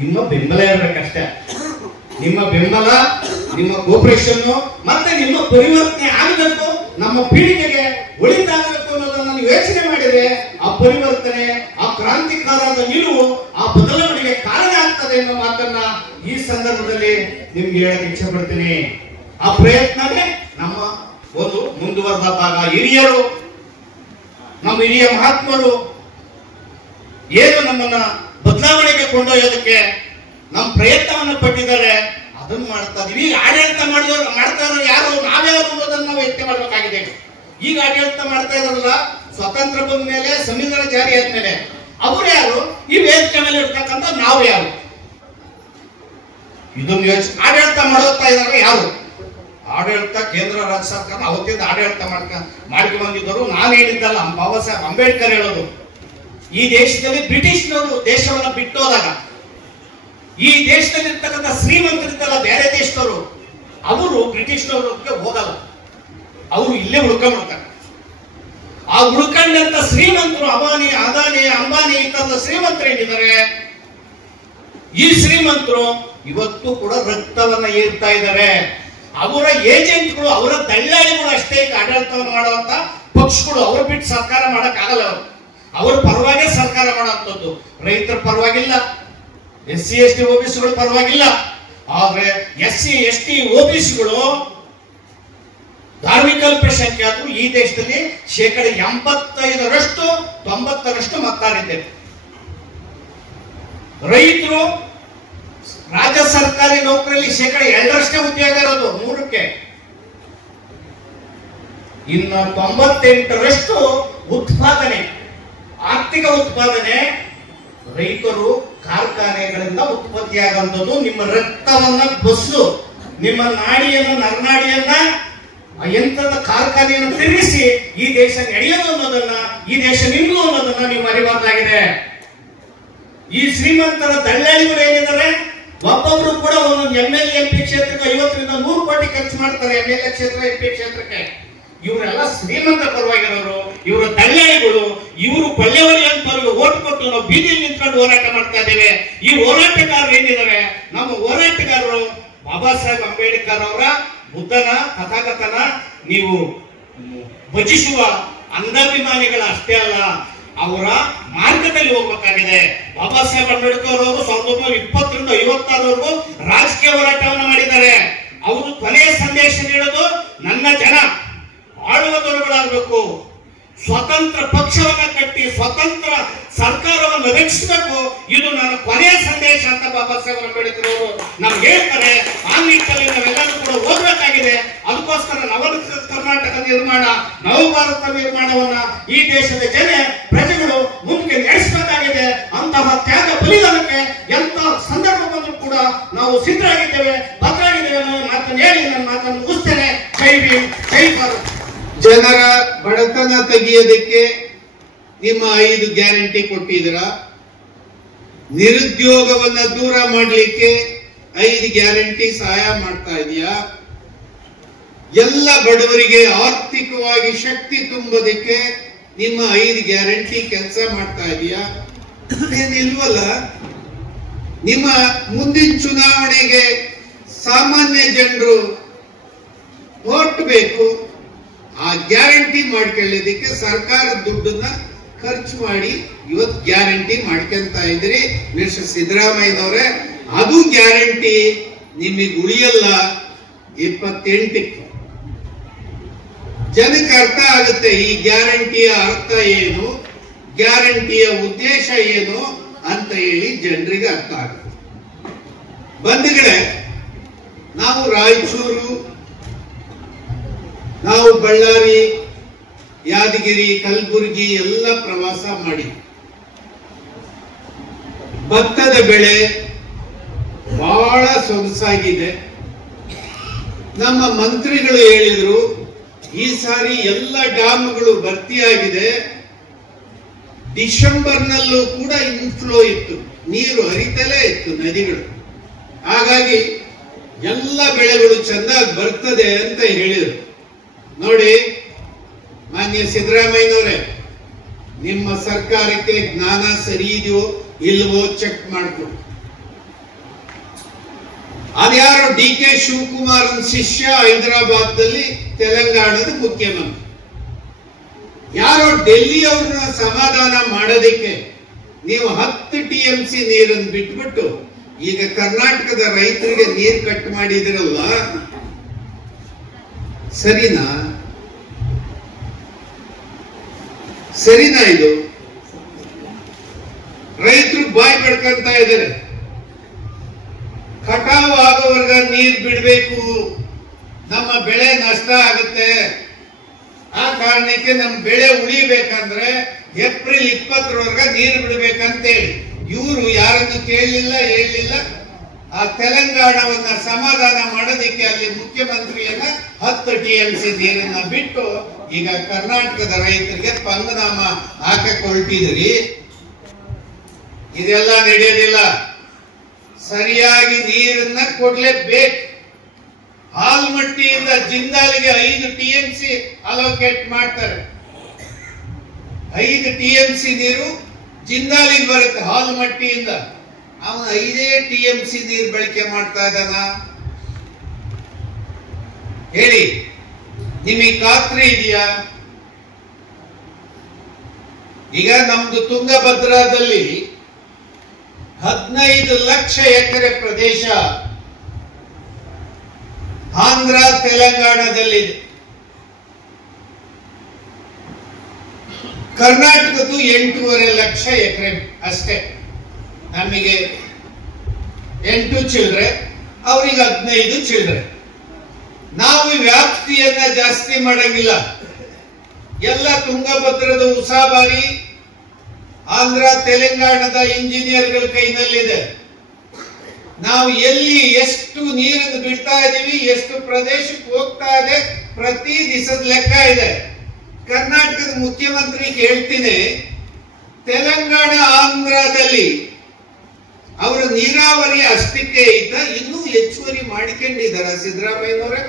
ನಿಮ್ಮ ಬೆಂಬಲ ಇರಬೇಕಷ್ಟೇ. ನಿಮ್ಮ ಬೆಂಬಲ, ನಿಮ್ಮ ಕೋಪರೇಷನ್ ಮತ್ತೆ ನಿಮ್ಮ ಪರಿವರ್ತನೆ ಆಗಬೇಕು, ನಮ್ಮ ಪೀಳಿಗೆಗೆ ಒಳಿತಾಗಬೇಕು ಅನ್ನೋದನ್ನ ನೀವು ಯೋಚನೆ ಮಾಡಿದ್ರೆ ಆ ಪರಿವರ್ತನೆ, ಆ ಕ್ರಾಂತಿಕಾರದ ನಿಲುವು, ಆ ಬದಲಾವಣೆಗೆ ಕಾರಣ ಆಗ್ತದೆ ಅನ್ನೋ ಮಾತನ್ನ ಈ ಸಂದರ್ಭದಲ್ಲಿ ನಿಮ್ಗೆ ಹೇಳಕ್ಕೆ ಇಚ್ಛೆ ಪಡ್ತೀನಿ. ಆ ಪ್ರಯತ್ನನೇ ನಮ್ಮ ಒಂದು ಮುಂದುವರೆದ ಭಾಗ. ಹಿರಿಯರು, ನಮ್ಮ ಹಿರಿಯ ಮಹಾತ್ಮರು ಏನು ನಮ್ಮನ್ನ ಬದಲಾವಣೆಗೆ ಕೊಂಡೊಯ್ಯೋದಕ್ಕೆ ನಮ್ಮ ಪ್ರಯತ್ನವನ್ನು ಪಟ್ಟಿದ್ದಾರೆ. ಅದನ್ನು ಮಾಡ್ತಾ ಇದೀವಿ. ಈಗ ಆಡಳಿತ ಮಾಡ್ತಾ ಇರೋ ಯಾರು, ನಾವ್ಯಾರು ಅನ್ನೋದನ್ನ ನಾವು ಎತ್ತಿ ಮಾಡಬೇಕಾಗಿದೆ. ಈಗ ಆಡಳಿತ ಮಾಡ್ತಾ ಇದಾರಲ್ಲ, ಸ್ವತಂತ್ರ ಬಂದ ಮೇಲೆ, ಸಂವಿಧಾನ ಜಾರಿ ಆದ್ಮೇಲೆ ಅವರು ಯಾರು, ಈ ವೇದಿಕೆ ಮೇಲೆ ಇರ್ತಕ್ಕಂಥ ನಾವು ಯಾರು, ಇದನ್ನು ಯೋಚನೆ. ಆಡಳಿತ ಮಾಡುತ್ತಾ ಇದ್ದಾರೆ ಯಾರು? ಆಡಳಿತ ಕೇಂದ್ರ ರಾಜ್ಯ ಸರ್ಕಾರ ಅವತ್ತಿಂದ ಆಡಳಿತ ಮಾಡ್ಕೊಂಡು ಬಂದಿದ್ದರು. ನಾನು ಹೇಳಿದ್ದಲ್ಲ, ಬಾಬಾ ಸಾಹೇಬ್ ಅಂಬೇಡ್ಕರ್ ಹೇಳೋದು. ಈ ದೇಶದಲ್ಲಿ ಬ್ರಿಟಿಷ್ನವರು ದೇಶವನ್ನ ಬಿಟ್ಟೋದಾಗ ಈ ದೇಶದಲ್ಲಿ ಇರ್ತಕ್ಕಂಥ ಶ್ರೀಮಂತರಿದ್ದಲ್ಲ ಬೇರೆ ದೇಶದವರು, ಅವರು ಬ್ರಿಟಿಷ್ನವ್ರಿಗೆ ಹೋಗಲ್ಲ, ಅವರು ಇಲ್ಲೇ ಉಳ್ಕೊಂಡ್ಬಿಡ್ತಾರೆ. ಆ ಉಳ್ಕೊಂಡಂತ ಶ್ರೀಮಂತರು ಅದಾನಿ ಅಂಬಾನಿ ಇತರ ಶ್ರೀಮಂತರು ಏನಿದ್ದಾರೆ, ಈ ಶ್ರೀಮಂತರು ಇವತ್ತು ಕೂಡ ರಕ್ತವನ್ನ ಏರ್ತಾ ಇದ್ದಾರೆ. ಅವರ ಏಜೆಂಟ್ಗಳು, ಅವರ ದಳ್ಳಾಳಿಗಳು ಅಷ್ಟೇ ಈಗ ಆಡಳಿತವನ್ನು ಮಾಡುವಂತ ಪಕ್ಷಗಳು. ಅವ್ರು ಬಿಟ್ಟು ಸರ್ಕಾರ ಮಾಡಕ್ ಆಗಲ್ಲ. ಅವ್ರ ಪರವಾಗಿ ಸರ್ಕಾರ ಮಾಡುವಂಥದ್ದು. ರೈತರ ಪರವಾಗಿಲ್ಲ, SC ST OBCಗಳು ಪರವಾಗಿಲ್ಲ. ಆದ್ರೆ SC ST OBCಗಳು ಧಾರ್ಮಿಕ ಅಲ್ಪಸಂಖ್ಯಾತರು ಈ ದೇಶದಲ್ಲಿ 85% 90% ಮತದಾರರಿದ್ದಾರೆ. ರೈತರು ರಾಜ್ಯ ಸರ್ಕಾರಿ ನೌಕರಿಯಲ್ಲಿ 2% ಉದ್ಯೋಗ ಇರೋದು 100ಕ್ಕೆ. ಇನ್ನು 98% ಉತ್ಪಾದನೆ, ಆರ್ಥಿಕ ಉತ್ಪಾದನೆ ರೈತರು ಕಾರ್ಖಾನೆಗಳಿಂದ ಉತ್ಪತ್ತಿಯಾಗುವಂಥದ್ದು. ನಿಮ್ಮ ರಕ್ತವನ್ನ ಬಸ್ಸು, ನಿಮ್ಮ ನಾಡಿಯನ್ನ, ನರನಾಡಿಯನ್ನ ಯಂತ್ರದ ಕಾರ್ಖಾನೆಯನ್ನು ತಿರುಗಿಸಿ ಈ ದೇಶ ನಡೆಯೋದು ಅನ್ನೋದನ್ನ, ಈ ದೇಶ ನಿಮ್ದು ಅನ್ನೋದನ್ನ ನೀವು ಅರಿವಾಗಿದೆ. ಈ ಶ್ರೀಮಂತರ ದಳ್ಳಾಳಿಗಳು ಏನಿದ್ದಾರೆ, ಒಬ್ಬೊಬ್ರು ಕೂಡ ಒಂದೊಂದು MLA MP ಕ್ಷೇತ್ರಕ್ಕೆ 50 ರಿಂದ 100 ಕೋಟಿ ಖರ್ಚು ಮಾಡ್ತಾರೆ. MLA ಕ್ಷೇತ್ರ, MP ಕ್ಷೇತ್ರಕ್ಕೆ. ಇವರೆಲ್ಲ ಶ್ರೀಮಂತ ಪರವಾಗಿರೋರು, ಇವರ ದಳ್ಳಾಳಿಗಳು. ಇವರು ಕೊಳ್ಳೆವಳಿ ಅಂತವ್ರಿಗೆ ಓಟ್ ಕೊಟ್ಟು ನಾವು ಬೀದಿಯಲ್ಲಿ ನಿಂತ್ಕೊಂಡು ಹೋರಾಟ ಮಾಡ್ತಾ ಇದ್ದೇವೆ. ಈ ಹೋರಾಟಗಾರರು ಏನಿದ್ದಾರೆ, ನಮ್ಮ ಹೋರಾಟಗಾರರು ಬಾಬಾ ಸಾಹೇಬ್ ಅಂಬೇಡ್ಕರ್ ಅವರ ಬುದ್ಧನ ಕಥಾಕಥನ ನೀವು ಭಜಿಸುವ ಅಂಧಾಭಿಮಾನಿಗಳ ಅಷ್ಟೇ ಅಲ್ಲ, ಅವರ ಮಾರ್ಗದಲ್ಲಿ ಹೋಗ್ಬೇಕಾಗಿದೆ. ಬಾಬಾ ಸಾಹೇಬ್ ಅಂಬೇಡ್ಕರ್ ಅವರು 1920 ರಿಂದ 56 ರಾಜಕೀಯ ಹೋರಾಟವನ್ನು ಮಾಡಿದ್ದಾರೆ. ಅವರು ಕೊನೆಯ ಸಂದೇಶ ನೀಡೋದು, ನನ್ನ ಜನ ಆಳುವ ದೊರೆಗಳಾಗಬೇಕು, ಸ್ವತಂತ್ರ ಪಕ್ಷವನ್ನ ಕಟ್ಟಿ ಸ್ವತಂತ್ರ ಸರ್ಕಾರವನ್ನು ರಕ್ಷಿಸಬೇಕು, ಇದು ನನ್ನ ಕೊನೆಯ ಸಂದೇಶ ಅಂತ ಬಾಬಾ ಸಾಹೇಬ್ ಅಂಬೇಡ್ಕರ್ ಅವರು ನಮ್ಗೆ ಹೇಳ್ತಾರೆ. ಆ ನಿಟ್ಟಿನಲ್ಲಿ ನಾವೆಲ್ಲರೂ ಕೂಡ ಹೋಗ್ಬೇಕಾಗಿದೆ. ಅದಕ್ಕೋಸ್ಕರ ನವ ಕರ್ನಾಟಕ ನಿರ್ಮಾಣ, ನವಭಾರತ ನಿರ್ಮಾಣವನ್ನ ಈ ದೇಶದ ಪ್ರಜೆಗಳು ಮುಂದೆ ನಡೆಸಬೇಕಾಗಿದೆ. ಅಂತಹ ತ್ಯಾಗ ಬಲಿದಾನಕ್ಕೆ ಎಂತ ಸಂದರ್ಭ ಬಂದರೂ ಕೂಡ ನಾವು ಸಿದ್ಧರಾಗಿದ್ದೇವೆ, ಭದ್ರಾಗಿದ್ದೇವೆ ಅನ್ನೋ ಮಾತನ್ನು ಹೇಳಿ ನನ್ನ ಮಾತನ್ನು ಮುಗಿಸ್ತೇನೆ. ಜೈ ಭೀಮ್, ಜೈ ಭಾರತ್. ಜನರ ಬಡತನ ತೆಗೆಯೋದಕ್ಕೆ ನಿಮ್ಮ 5 ಗ್ಯಾರಂಟಿ ಕೊಟ್ಟಿದ್ದೀರಾ. ನಿರುದ್ಯೋಗವನ್ನ ದೂರ ಮಾಡಲಿಕ್ಕೆ 5 ಗ್ಯಾರಂಟಿ ಸಹಾಯ ಮಾಡ್ತಾ ಇದೆಯಾ. ಎಲ್ಲ ಬಡವರಿಗೆ ಆರ್ಥಿಕವಾಗಿ ಶಕ್ತಿ ತುಂಬೋದಕ್ಕೆ ನಿಮ್ಮ 5 ಗ್ಯಾರಂಟಿ ಕೆಲಸ ಮಾಡ್ತಾ ಇದೆಯಾ. ಏನಿಲ್ವಲ್ಲ. ನಿಮ್ಮ ಮುಂದಿನ ಚುನಾವಣೆಗೆ ಸಾಮಾನ್ಯ ಜನರು ವೋಟ್ ಬೇಕು. ಆ ಗ್ಯಾರಂಟಿ ಮಾಡ್ಕೊಳ್ಳೋದಕ್ಕೆ ಸರ್ಕಾರದ ದುಡ್ಡನ್ನ ಖರ್ಚು ಮಾಡಿ ಇವತ್ತು ಗ್ಯಾರಂಟಿ ಮಾಡ್ಕೊಂತ ಇದ್ರಿ ಮಿಸ್ಟರ್ ಸಿದ್ದರಾಮಯ್ಯನವರೇ. ಅದು ಗ್ಯಾರಂಟಿ ನಿಮಗೆ ಉಳಿಯಲ್ಲ 28ಕ್ಕೆ. ಜನಕ್ಕೆ ಅರ್ಥ ಆಗುತ್ತೆ ಈ ಗ್ಯಾರಂಟಿಯ ಅರ್ಥ ಏನು, ಗ್ಯಾರಂಟಿಯ ಉದ್ದೇಶ ಏನು ಅಂತ ಹೇಳಿ ಜನರಿಗೆ ಅರ್ಥ ಆಗುತ್ತೆ. ಬಂಧುಗಳೇ, ನಾವು ರಾಯಚೂರು, ನಾವು ಬಳ್ಳಾರಿ, ಯಾದಗಿರಿ, ಕಲಬುರಗಿ ಎಲ್ಲ ಪ್ರವಾಸ ಮಾಡಿ ಭತ್ತದ ಬೆಳೆ ಬಹಳ ಸೊಗಸಾಗಿದೆ. ನಮ್ಮ ಮಂತ್ರಿಗಳು ಹೇಳಿದ್ರು ಈ ಸಾರಿ ಎಲ್ಲ ಡ್ಯಾಮ್ಗಳು ಭರ್ತಿಯಾಗಿದೆ. ಡಿಸೆಂಬರ್ನಲ್ಲೂ ಕೂಡ ಇನ್ಫ್ಲೋ ಇತ್ತು, ನೀರು ಹರಿತಲೇ ಇತ್ತು ನದಿಗಳು. ಹಾಗಾಗಿ ಎಲ್ಲ ಬೆಳೆಗಳು ಚೆನ್ನಾಗಿ ಬರ್ತದೆ ಅಂತ ಹೇಳಿದರು. ನೋಡಿ ಮಾನ್ಯ ಸಿದ್ದರಾಮಯ್ಯನವರೇ, ನಿಮ್ಮ ಸರ್ಕಾರಕ್ಕೆ ಜ್ಞಾನ ಸರಿ ಇದೆಯೋ ಇಲ್ವೋ ಚೆಕ್ ಮಾಡ್ಕೊಡಿ. ಅದ್ಯಾರೋ DK ಶಿವಕುಮಾರನ್ ಶಿಷ್ಯ ಹೈದರಾಬಾದ್ನಲ್ಲಿ ತೆಲಂಗಾಣದ ಮುಖ್ಯಮಂತ್ರಿ. ಯಾರೋ ಡೆಲ್ಲಿ ಅವ್ರನ್ನ ಸಮಾಧಾನ ಮಾಡೋದಕ್ಕೆ ನೀವು 10 TMC ನೀರನ್ನು ಬಿಟ್ಬಿಟ್ಟು ಈಗ ಕರ್ನಾಟಕದ ರೈತರಿಗೆ ನೀರು ಕಟ್ ಮಾಡಿದಿರಲ್ಲ, ಸರಿನಾ? ಇದು ರೈತರು ಬಾಯಿ ಪಡ್ಕೊಂತ ಇದ್ದಾರೆ. ಕಟಾವು ಆಗೋವರೆಗ ನೀರು ಬಿಡಬೇಕು, ನಮ್ಮ ಬೆಳೆ ನಷ್ಟ ಆಗುತ್ತೆ. ಆ ಕಾರಣಕ್ಕೆ ನಮ್ಮ ಬೆಳೆ ಉಳಿಬೇಕಂದ್ರೆ ಏಪ್ರಿಲ್ 20ರವರೆಗೆ ನೀರು ಬಿಡಬೇಕಂತೇಳಿ ಇವರು ಯಾರನ್ನು ಕೇಳಲಿಲ್ಲ, ಹೇಳಲಿಲ್ಲ. ಆ ತೆಲಂಗಾಣವನ್ನ ಸಮಾಧಾನ ಮಾಡೋದಕ್ಕೆ ಅಲ್ಲಿ ಮುಖ್ಯಮಂತ್ರಿಯನ್ನ 10 TMC ನೀರನ್ನ ಬಿಟ್ಟು ಈಗ ಕರ್ನಾಟಕದ ರೈತರಿಗೆ ಪಂಗನಾಮ ಹಾಕಿಕೊಳ್ತಿದ್ರಿ. ಇದೆಲ್ಲ ನಡೆಯೋದಿಲ್ಲ. ಸರಿಯಾಗಿ ನೀರನ್ನ ಕೊಡ್ಲೇಬೇಕು. ಆಲ್ಮಟ್ಟಿಯಿಂದ ಜಿಂದಾಲ್ಗೆ 5 TMC ಅಲೋಕೇಟ್ ಮಾಡ್ತಾರೆ. 5 TMC ನೀರು ಜಿಂದಾಲಿಗೆ ಬರುತ್ತೆ ಆಲ್ಮಟ್ಟಿಯಿಂದ. ಅವನು 5 TMC ನೀರು ಬಳಕೆ ಮಾಡ್ತಾ ಇದ್ದಾನ? ಹೇಳಿ, ನಿಮಗೆ ಖಾತ್ರಿ ಇದೆಯಾ? ಈಗ ನಮ್ದು ತುಂಗಭದ್ರಾದಲ್ಲಿ 15 ಲಕ್ಷ ಎಕರೆ ಪ್ರದೇಶ ಆಂಧ್ರ ತೆಲಂಗಾಣದಲ್ಲಿದೆ. ಕರ್ನಾಟಕದ್ದು 8.5 ಲಕ್ಷ ಎಕರೆ ಅಷ್ಟೇ. ನಮಗೆ 8 ಚಿಲ್ಲರೆ, ಅವ್ರಿಗೆ 15 ಚಿಲ್ಲರೆ. ನಾವು ವ್ಯಾಪ್ತಿಯನ್ನ ಜಾಸ್ತಿ ಮಾಡಂಗಿಲ್ಲ. ಎಲ್ಲ ತುಂಗಭದ್ರದ ಉಸಾಬಾರಿ ಆಂಧ್ರ ತೆಲಂಗಾಣದ ಇಂಜಿನಿಯರ್ಗಳ ಕೈನಲ್ಲಿದೆ. ನಾವು ಎಲ್ಲಿ ಎಷ್ಟು ನೀರನ್ನು ಬಿಡ್ತಾ ಇದೀವಿ, ಎಷ್ಟು ಪ್ರದೇಶಕ್ಕೆ ಹೋಗ್ತಾ ಇದೆ, ಪ್ರತಿ ದಿವಸದ ಲೆಕ್ಕ ಇದೆ. ಕರ್ನಾಟಕದ ಮುಖ್ಯಮಂತ್ರಿ ಹೇಳ್ತೀನಿ, ತೆಲಂಗಾಣ ಆಂಧ್ರದಲ್ಲಿ ಅವರು ನೀರಾವರಿ ಅಷ್ಟಕ್ಕೆ ಇದ್ದ ಇನ್ನೂ ಹೆಚ್ಚುವರಿ ಮಾಡಿಕೊಂಡಿದ್ದಾರ ಸಿದ್ದರಾಮಯ್ಯನವರೇ?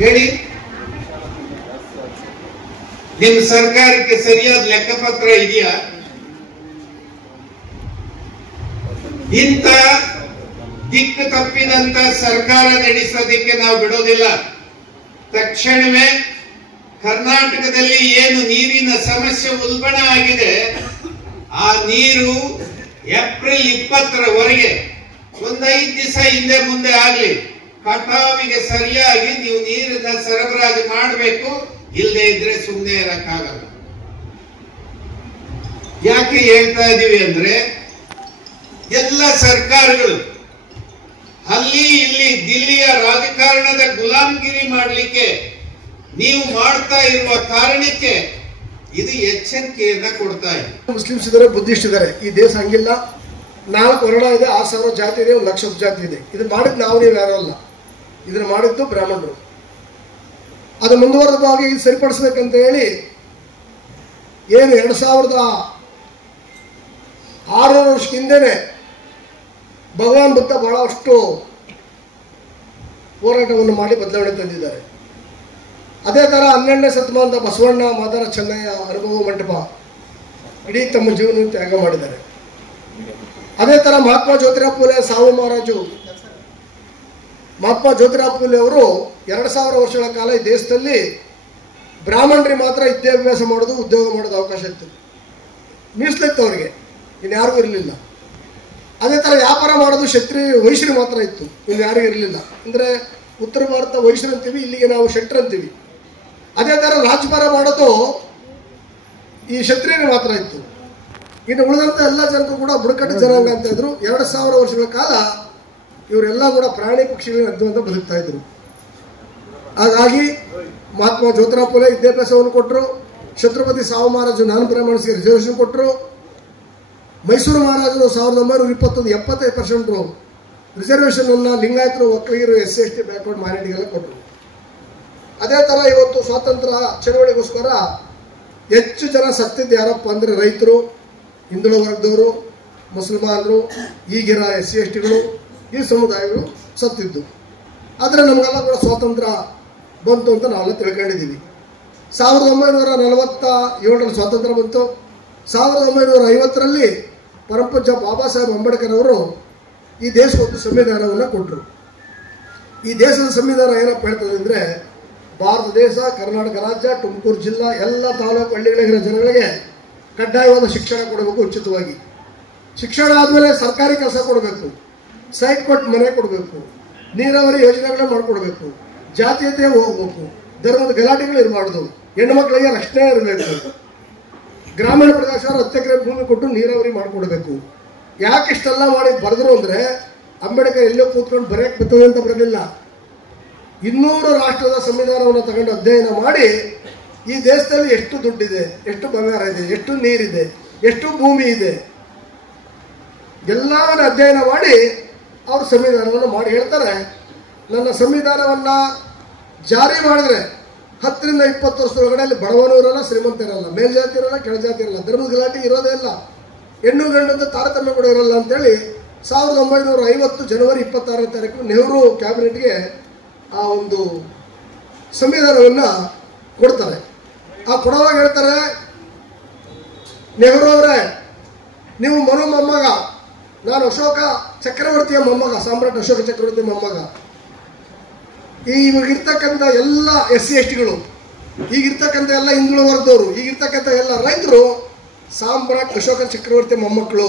ಹೇಳಿ, ನಿಮ್ ಸರ್ಕಾರಕ್ಕೆ ಸರಿಯಾದ ಲೆಕ್ಕಪತ್ರ ಇದೆಯಾ? ಇಂಥ ದಿಕ್ಕು ತಪ್ಪಿದಂತ ಸರ್ಕಾರ ನಡೆಸೋದಕ್ಕೆ ನಾವು ಬಿಡೋದಿಲ್ಲ. ತಕ್ಷಣವೇ ಕರ್ನಾಟಕದಲ್ಲಿ ಏನು ನೀರಿನ ಸಮಸ್ಯೆ ಉಲ್ಬಣ ಆಗಿದೆ, ಆ ನೀರು ಏಪ್ರಿಲ್ 20ರವರೆಗೆ ಒಂದು 5 ದಿವಸ ಹಿಂದೆ ಮುಂದೆ ಆಗ್ಲಿ, ಕಟಾವಿಗೆ ಸರಿಯಾಗಿ ನೀವು ನೀರನ್ನ ಸರಬರಾಜು ಮಾಡಬೇಕು. ಇಲ್ಲದೆ ಇದ್ರೆ ಸುಮ್ಮನೆ ಇರಕ್ಕಾಗಲ್ಲ. ಯಾಕೆ ಹೇಳ್ತಾ ಇದೀವಿ ಅಂದ್ರೆ, ಎಲ್ಲ ಸರ್ಕಾರಗಳು ಅಲ್ಲಿ ಇಲ್ಲಿ ದಿಲ್ಲಿಯ ರಾಜಕಾರಣದ ಗುಲಾಮಗಿರಿ ಮಾಡಲಿಕ್ಕೆ ನೀವು ಮಾಡ್ತಾ ಇರುವ ಕಾರಣಕ್ಕೆ ಇದು ಎಚ್ಚರಿಕೆಯನ್ನ ಕೊಡ್ತಾ ಇದೆ. ಮುಸ್ಲಿಮ್ಸ್ ಇದ್ದಾರೆ, ಬುದ್ಧಿಸ್ಟ್ ಇದ್ದಾರೆ. ಈ ದೇಶ ಹಂಗಿಲ್ಲ. 4 ವರ್ಣ ಇದೆ, 6,000 ಜಾತಿ ಇದೆ, 1 ಲಕ್ಷ ಜಾತಿ ಇದೆ. ಇದನ್ನ ಮಾಡಿದ್ದು ನಾವು ನೀವು ಯಾರು ಅಲ್ಲ, ಇದನ್ನ ಮಾಡಿದ್ದು ಬ್ರಾಹ್ಮಣರು. ಅದು ಮುಂದುವರೆದವಾಗಿ ಇದು ಸರಿಪಡಿಸ್ಬೇಕಂತ ಹೇಳಿ ಏನು 2600 ವರ್ಷ ಹಿಂದೆನೆ ಭಗವಾನ್ ಬುದ್ಧ ಬಹಳಷ್ಟು ಹೋರಾಟವನ್ನು ಮಾಡಿ ಬದಲಾವಣೆ ತಂದಿದ್ದಾರೆ. ಅದೇ ಥರ 12ನೇ ಶತಮಾನದ ಬಸವಣ್ಣ, ಮಾದಾರ ಚೆನ್ನಯ್ಯ ಅನುಭವ ಮಂಟಪ ಇಡೀ ತಮ್ಮ ಜೀವನ ತ್ಯಾಗ ಮಾಡಿದ್ದಾರೆ. ಅದೇ ಥರ ಮಹಾತ್ಮ ಜ್ಯೋತಿರಾವ್ ಫುಲೆ, ಸಾವು ಮಹಾರಾಜು ಮಹಾತ್ಮ ಜ್ಯೋತಿರಾವ್ ಫುಲೆ ಅವರು 2000 ವರ್ಷಗಳ ಕಾಲ ಈ ದೇಶದಲ್ಲಿ ಬ್ರಾಹ್ಮಣರಿಗೆ ಮಾತ್ರ ವಿದ್ಯಾಭ್ಯಾಸ ಮಾಡೋದು, ಉದ್ಯೋಗ ಮಾಡೋದು ಅವಕಾಶ ಇತ್ತು, ಮೀಸಲಿತ್ತು ಅವರಿಗೆ, ಇನ್ಯಾರಿಗೂ ಇರಲಿಲ್ಲ. ಅದೇ ಥರ ವ್ಯಾಪಾರ ಮಾಡೋದು ಕ್ಷತ್ರಿಯ ವೈಶ್ಯರು ಮಾತ್ರ ಇತ್ತು, ಇನ್ನು ಯಾರಿಗೂ ಇರಲಿಲ್ಲ. ಅಂದರೆ ಉತ್ತರ ಭಾರತ ವೈಶ್ಯರು ಅಂತೀವಿ, ಇಲ್ಲಿಗೆ ನಾವು ಶೆಟ್ರ್ ಅಂತೀವಿ. ಅದೇ ಥರ ರಾಜಭಾರ ಮಾಡೋದು ಈ ಕ್ಷತ್ರಿಯರಿಗೆ ಮಾತ್ರ ಇತ್ತು. ಇನ್ನು ಉಳಿದಂಥ ಎಲ್ಲ ಜನರು ಕೂಡ ಬುಡಕಟ್ಟು ಜನಾಂಗ ಅಂತ ಇದ್ರು. 2000 ವರ್ಷಗಳ ಕಾಲ ಇವರೆಲ್ಲ ಕೂಡ ಪ್ರಾಣಿ ಪಕ್ಷಿಗಳಿಗೆ ಅಂತ ಬದುಕ್ತಾ ಇದ್ರು. ಹಾಗಾಗಿ ಮಹಾತ್ಮ ಜ್ಯೋತಿರಾವ್ ಫುಲೆ ವಿದ್ಯಾಭ್ಯಾಸವನ್ನು ಕೊಟ್ಟರು. ಛತ್ರಪತಿ ಸಾವು ಮಹಾರಾಜು ನಾನ್ ಬ್ರಾಹ್ಮಣ್ಸ್ಗೆ ರಿಸರ್ವೇಷನ್ ಕೊಟ್ಟರು. ಮೈಸೂರು ಮಹಾರಾಜರು 1920 75% ರಿಸರ್ವೇಷನ್ ಅನ್ನ ಲಿಂಗಾಯತರು, ಒಕ್ಕಲಿಗರು, SC/ST ಬ್ಯಾಕ್ವರ್ಡ್ ಮೈನಾರಿಟಿಗೆಲ್ಲ ಕೊಟ್ಟರು. ಅದೇ ಥರ ಇವತ್ತು ಸ್ವಾತಂತ್ರ್ಯ ಚಳವಳಿಗೋಸ್ಕರ ಹೆಚ್ಚು ಜನ ಸತ್ತಿದ್ದು ಯಾರಪ್ಪ ಅಂದರೆ ರೈತರು, ಹಿಂದುಳಿದ ವರ್ಗದವರು, ಮುಸಲ್ಮಾನರು, ಈಗಿನ SC/STಗಳು, ಈ ಸಮುದಾಯಗಳು ಸತ್ತಿದ್ದು. ಆದರೆ ನಮಗೆಲ್ಲ ಕೂಡ ಸ್ವಾತಂತ್ರ್ಯ ಬಂತು ಅಂತ ನಾವೆಲ್ಲ ತಿಳ್ಕೊಂಡಿದ್ದೀವಿ. 1947ರಲ್ಲಿ ಸ್ವಾತಂತ್ರ್ಯ ಬಂತು. 1950ರಲ್ಲಿ ಪರಮಪೂಜ್ಯ ಬಾಬಾ ಸಾಹೇಬ್ ಅಂಬೇಡ್ಕರ್ ಅವರು ಈ ದೇಶಕ್ಕೊಂದು ಸಂವಿಧಾನವನ್ನು ಕೊಟ್ಟರು. ಈ ದೇಶದ ಸಂವಿಧಾನ ಏನಪ್ಪ ಹೇಳ್ತದೆ ಅಂದರೆ, ಭಾರತ ದೇಶ, ಕರ್ನಾಟಕ ರಾಜ್ಯ, ತುಮಕೂರು ಜಿಲ್ಲಾ ಎಲ್ಲ ತಾಲೂಕು ಹಳ್ಳಿಗಳಿಗಿರೋ ಜನಗಳಿಗೆ ಕಡ್ಡಾಯವಾದ ಶಿಕ್ಷಣ ಕೊಡಬೇಕು, ಉಚಿತವಾಗಿ. ಶಿಕ್ಷಣ ಆದಮೇಲೆ ಸರ್ಕಾರಿ ಕೆಲಸ ಕೊಡಬೇಕು, ಸೈಟ್ ಕೊಟ್ಟು ಮನೆ ಕೊಡಬೇಕು, ನೀರಾವರಿ ಯೋಜನೆಗಳನ್ನ ಮಾಡಿಕೊಡ್ಬೇಕು, ಜಾತೀಯತೆ ಹೋಗ್ಬೇಕು, ಧರ್ಮದ ಗಲಾಟೆಗಳು ಇರಬಾರ್ದು, ಹೆಣ್ಣು ಮಕ್ಕಳಿಗೆ ರಕ್ಷಣೆ ಇರಬೇಕು, ಗ್ರಾಮೀಣ ಪ್ರದೇಶ 10 ಎಕರೆ ಭೂಮಿ ಕೊಟ್ಟು ನೀರಾವರಿ ಮಾಡಿಕೊಡ್ಬೇಕು. ಯಾಕೆ ಇಷ್ಟೆಲ್ಲ ಮಾಡಿ ಬರೆದ್ರು ಅಂದರೆ ಅಂಬೇಡ್ಕರ್ ಎಲ್ಲೋ ಕೂತ್ಕೊಂಡು ಬರೆಯಕ್ಕೆ ಬರ್ತದೆ ಅಂತ ಬರಲಿಲ್ಲ. 200 ರಾಷ್ಟ್ರದ ಸಂವಿಧಾನವನ್ನು ತಗೊಂಡು ಅಧ್ಯಯನ ಮಾಡಿ ಈ ದೇಶದಲ್ಲಿ ಎಷ್ಟು ದುಡ್ಡಿದೆ, ಎಷ್ಟು ಬಂಗಾರ ಇದೆ, ಎಷ್ಟು ನೀರಿದೆ, ಎಷ್ಟು ಭೂಮಿ ಇದೆ ಎಲ್ಲವನ್ನ ಅಧ್ಯಯನ ಮಾಡಿ ಅವರು ಸಂವಿಧಾನವನ್ನು ಮಾಡಿ ಹೇಳ್ತಾರೆ. ನನ್ನ ಸಂವಿಧಾನವನ್ನು ಜಾರಿ ಮಾಡಿದ್ರೆ 10 ರಿಂದ 20 ವರ್ಷದೊಳಗಡೆ ಅಲ್ಲಿ ಬಡವನೂ ಇರಲ್ಲ, ಶ್ರೀಮಂತ ಇರಲ್ಲ, ಮೇಲ್ಜಾತಿ ಇರಲ್ಲ, ಕೆಳಜಾತಿ ಇರಲ್ಲ, ಧರ್ಮದ ಗಲಾಟೆ ಇರೋದೇ ಇಲ್ಲ, ಹೆಣ್ಣು ಗಂಡಂತ ತಾರತಮ್ಯ ಕೂಡ ಇರಲ್ಲ ಅಂತೇಳಿ 1950 ಜನವರಿ 26ನೇ ತಾರೀಕು ನೆಹರು ಕ್ಯಾಬಿನೆಟ್ಗೆ ಆ ಒಂದು ಸಂವಿಧಾನವನ್ನು ಕೊಡ್ತಾರೆ. ಆ ಕೊಡುವಾಗ ಹೇಳ್ತಾರೆ, ನೆಹರು ಅವರೇ, ನೀವು ಮನು ಮೊಮ್ಮಗ, ನಾನು ಅಶೋಕ ಚಕ್ರವರ್ತಿಯ ಮೊಮ್ಮಗ, ಸಾಮ್ರಾಟ್ ಅಶೋಕ ಚಕ್ರವರ್ತಿ ಮೊಮ್ಮಗ. ಈಗಿರ್ತಕ್ಕಂಥ ಎಲ್ಲ SC STಗಳು, ಈಗಿರ್ತಕ್ಕಂಥ ಎಲ್ಲ ಹಿಂದುಳಿದ ವರ್ಗದವರು, ಈಗಿರ್ತಕ್ಕಂಥ ಎಲ್ಲ ರೈತರು ಸಾಮ್ರಾಟ್ ಅಶೋಕ ಚಕ್ರವರ್ತಿ ಮೊಮ್ಮಕ್ಕಳು.